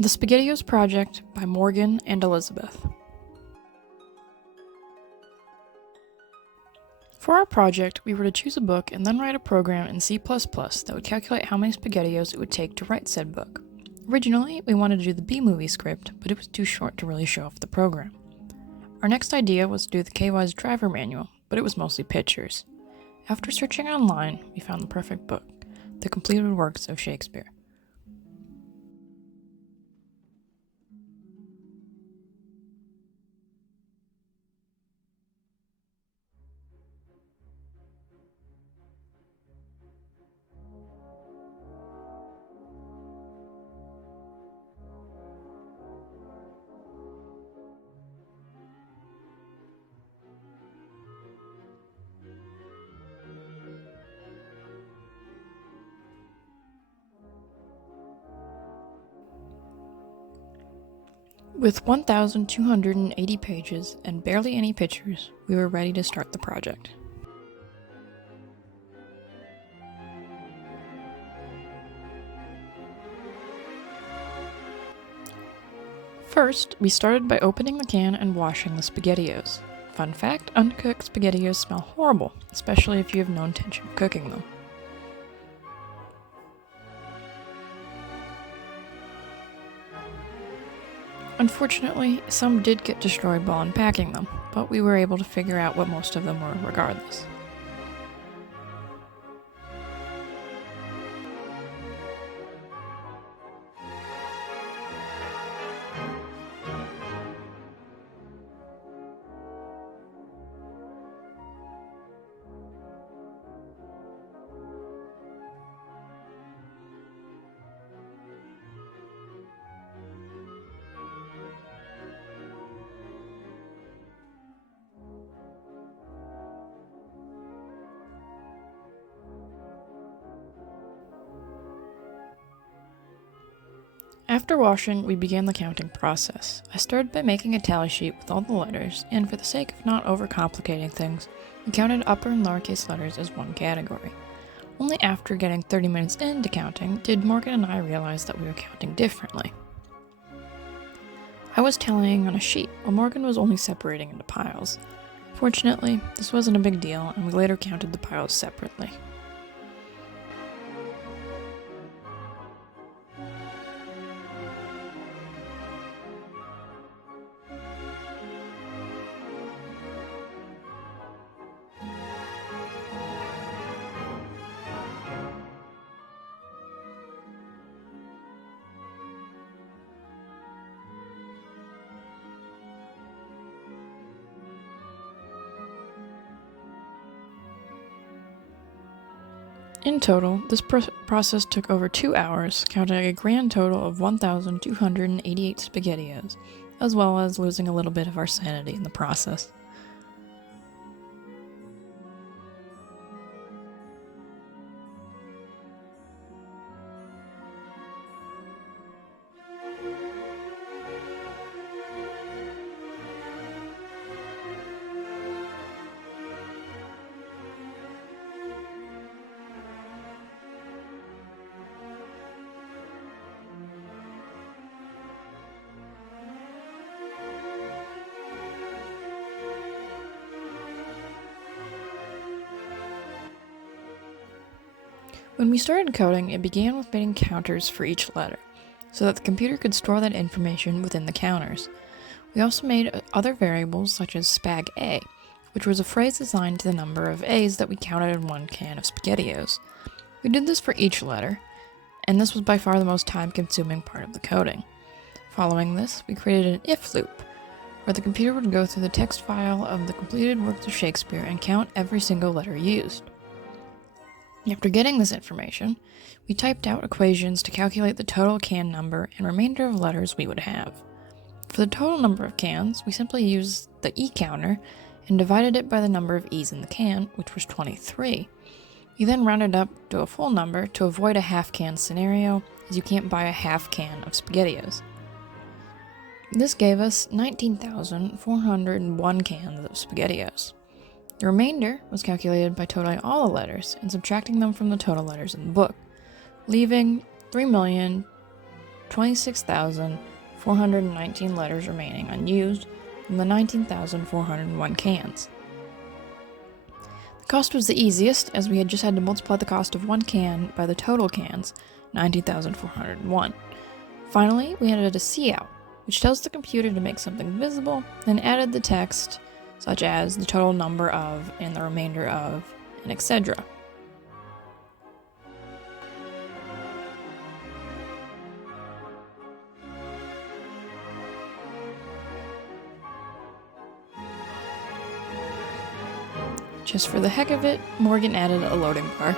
The Spaghettios Project by Morgan and Elizabeth. For our project, we were to choose a book and then write a program in C++ that would calculate how many spaghettios it would take to write said book. Originally, we wanted to do the B-movie script, but it was too short to really show off the program. Our next idea was to do the KY's driver manual, but it was mostly pictures. After searching online, we found the perfect book, The Completed Works of Shakespeare. With 1,280 pages and barely any pictures, we were ready to start the project. First, we started by opening the can and washing the spaghettios. Fun fact, uncooked spaghettios smell horrible, especially if you have no intention of cooking them. Unfortunately, some did get destroyed while unpacking them, but we were able to figure out what most of them were regardless. After washing, we began the counting process. I started by making a tally sheet with all the letters, and for the sake of not overcomplicating things, we counted upper and lowercase letters as one category. Only after getting 30 minutes into counting did Morgan and I realize that we were counting differently. I was tallying on a sheet, while Morgan was only separating into piles. Fortunately, this wasn't a big deal, and we later counted the piles separately. In total, this process took over 2 hours, counting a grand total of 1,288 spaghettios, as well as losing a little bit of our sanity in the process. When we started coding, it began with making counters for each letter, so that the computer could store that information within the counters. We also made other variables such as spag-a, which was a phrase assigned to the number of A's that we counted in one can of spaghettios. We did this for each letter, and this was by far the most time-consuming part of the coding. Following this, we created an if loop, where the computer would go through the text file of the completed works of Shakespeare and count every single letter used. After getting this information, we typed out equations to calculate the total can number and remainder of letters we would have. For the total number of cans, we simply used the E counter and divided it by the number of E's in the can, which was 23. We then rounded up to a full number to avoid a half can scenario, as you can't buy a half can of spaghettios. This gave us 19,401 cans of spaghettios. The remainder was calculated by totaling all the letters and subtracting them from the total letters in the book, leaving 26,419 letters remaining unused from the 19,401 cans. The cost was the easiest, as we had just had to multiply the cost of one can by the total cans, 19,401. Finally, we added a cout, which tells the computer to make something visible, and added the text, such as the total number of, and the remainder of, and etc. Just for the heck of it, Morgan added a loading bar.